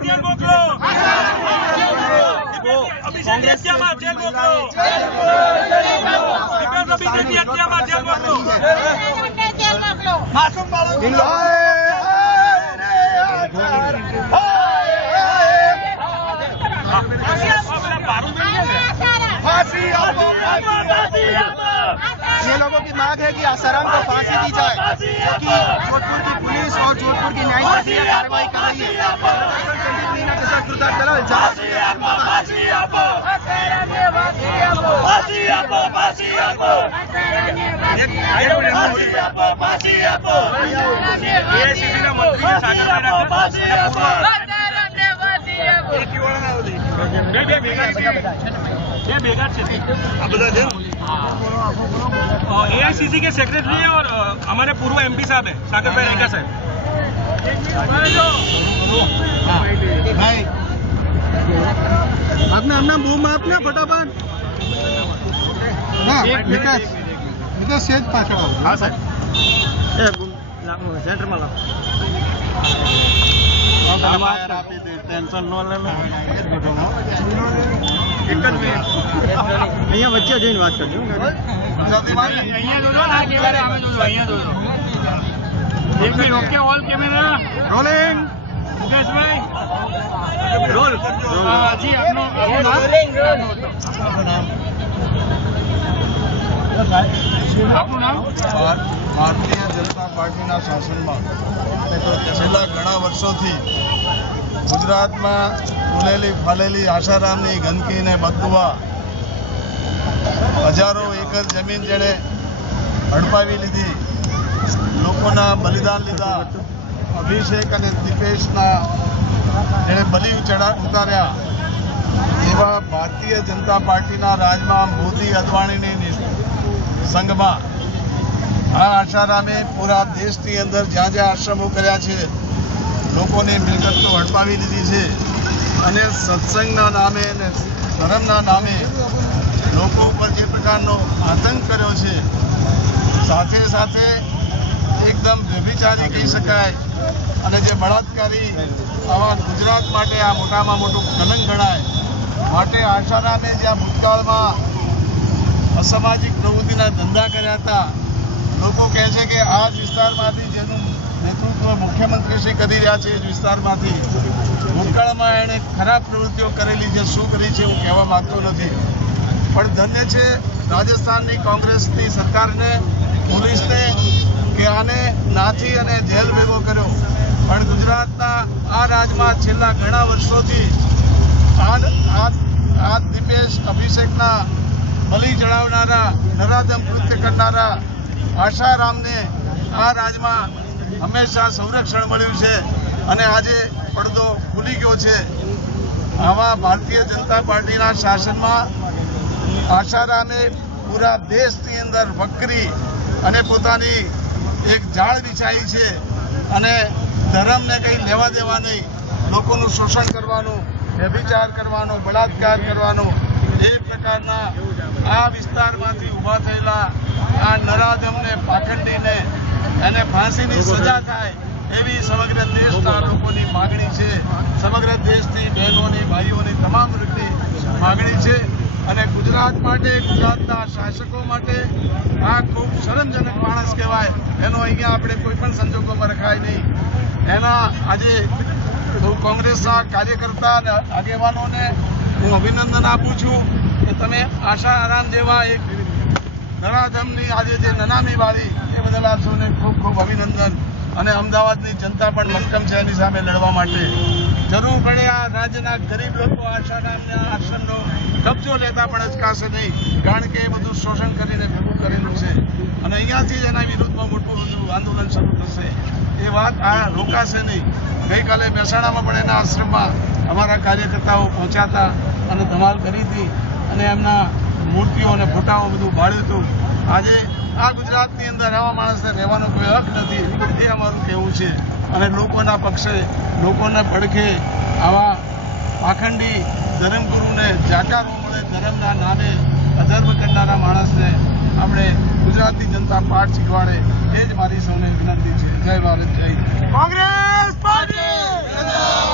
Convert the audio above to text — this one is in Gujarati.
જેલ મોકલો, અભિષેક હત્યામાં જેલ મોકલો, અભિષેકની હત્યામાં જેલ મોકલો, માસૂમ બાળકો ये लोगों की मांग है कि आसाराम को फांसी दी जाए, क्योंकि जोधपुर की पुलिस और जोधपुर की न्यायिक प्रक्रिया कार्रवाई कर रही है। एआईसीसी के सेक्रेटरी है और हमारे पूर्व एमपी साहब है सागर भाई रेखा साहब। भाई अपना अपना मुंह अपना फटाफट विकास सेज पाछળ हाँ सर सेंटर में टेंशन न ले एक જ મિનિટ અહીંયા વચ્ચે જઈને વાત કરજો અહીંયા જોજો ના કેમેરે અમે જોજો અહીંયા જોજો એક minute okay all camera rolling Mukeshbhai roll ji આપનો નામ ભારતીય જનતા પાર્ટીના શાસનમાં છેલ્લા ઘણા વર્ષોથી ગુજરાતમાં ફૂલેલી ફાલેલી આશારામની ગંદકીને બદબુવા હજારો એકર જમીન જેણે હડપાવી લીધી, લોકોના બલિદાન લીધા, અભિષેક અને દીપેશના જેણે બલિ ઉતાર્યા, એવા ભારતીય જનતા પાર્ટીના રાજમાં મોદી અદવાણીની સંઘમાં આ આશારામે પૂરા દેશની અંદર જ્યાં જ્યાં આશ્રમો કર્યા છે, લોકોની મિલકતો હડપાવી લીધી છે અને સત્સંગના નામે અને ધર્મના નામે લોકો ઉપર જે પ્રકારનો આતંક કર્યો છે, સાથે સાથે એકદમ વ્યભિચારી કહી શકાય અને જે બળાત્કારી આવા ગુજરાત માટે આ મોટામાં મોટું કલંક ગણાય, માટે આશારામે જ્યાં ભૂતકાળમાં અસામાજિક પ્રવૃત્તિના ધંધા કર્યા હતા, લોકો કહે છે કે આ જ વિસ્તારમાંથી જેનું નેતૃત્વ મુખ્યમંત્રીશ્રી કરી રહ્યા છે, એ જ વિસ્તારમાંથી ભૂતકાળમાં એણે ખરાબ પ્રવૃત્તિઓ કરેલી છે, શું કરી છે હું કહેવા માંગતો નથી, પણ ધન્ય છે રાજસ્થાનની કોંગ્રેસની સરકારને, પોલીસને કે આને નાથી અને જેલ ભેગો કર્યો, પણ ગુજરાતના આ રાજમાં છેલ્લા ઘણા વર્ષોથી આ દીપેશ અભિષેકના બલિ ચડાવનારા, નરાધમ કૃત્ય કરનારા આશારામને આ રાજમાં હંમેશા સંરક્ષણ મળ્યું છે અને આજે પડદો ખુલી ગયો છે। આવા ભારતીય જનતા પાર્ટીના શાસનમાં આશારામે પૂરા દેશની અંદર વકરી અને પોતાની એક જાળ બિછાઈ છે અને ધર્મને કંઈ લેવા દેવા નહીં, લોકોનું શોષણ કરવાનું, વ્યભિચાર કરવાનો, બળાત્કાર કરવાનો, એ પ્રકારના આ વિસ્તારમાંથી ઊભા થયેલા આ નરાધમને, પાખંડીને એને ફાંસીની સજા થાય એવી સમગ્ર દેશના લોકોની માગણી છે, સમગ્ર દેશની બહેનોની, ભાઈઓની તમામ રીતની માગણી છે અને ગુજરાત માટે, ગુજરાતના શાસકો માટે આ ખૂબ શરમજનક માણસ કહેવાય, એનો અહીંયા આપણે કોઈ પણ સંજોગોમાં રખાય નહીં। એના આજે કોંગ્રેસના કાર્યકર્તા અને આગેવાનોને હું અભિનંદન આપું છું કે તમે આશારામ જેવા એક નરાધમની આજે જે નનામી વાળી એ બદલ આપ સૌને ખૂબ ખૂબ અભિનંદન અને અમદાવાદની જનતા પણ મક્કમ છે એની સામે લડવા માટે। જરૂર પડે આ રાજ્યના ગરીબ લોકો આશારામના આશ્રમનો કબજો લેતા પણ અચકાશે નહીં, કારણ કે એ બધું શોષણ કરીને ભેગું કરેલું છે અને અહીંયાથી જ એના વિરુદ્ધમાં મોટું આંદોલન શરૂ થશે, એ વાત આ રોકાશે નહીં। ગઈકાલે મહેસાણામાં પણ એના આશ્રમમાં અમારા કાર્યકર્તાઓ પહોંચ્યા હતા અને ધમાલ કરી હતી અને એમના મૂર્તિઓ અને ફોટાઓ બધું બાળ્યું હતું। આજે આ ગુજરાતની અંદર આવા માણસને રહેવાનો કોઈ હક નથી, એ અમારું કહેવું છે અને લોકોના પક્ષે, લોકોના પડખે આવા પાખંડી ધર્મગુરુને જાકારો મળે, ધર્મના નામે અધર્મ કરનારા માણસને આપણે ગુજરાતની જનતા પાઠ શીખવાડે, એ જ મારી સૌને વિનંતી છે। જય ભારત, જય કોંગ્રેસ પાર્ટી।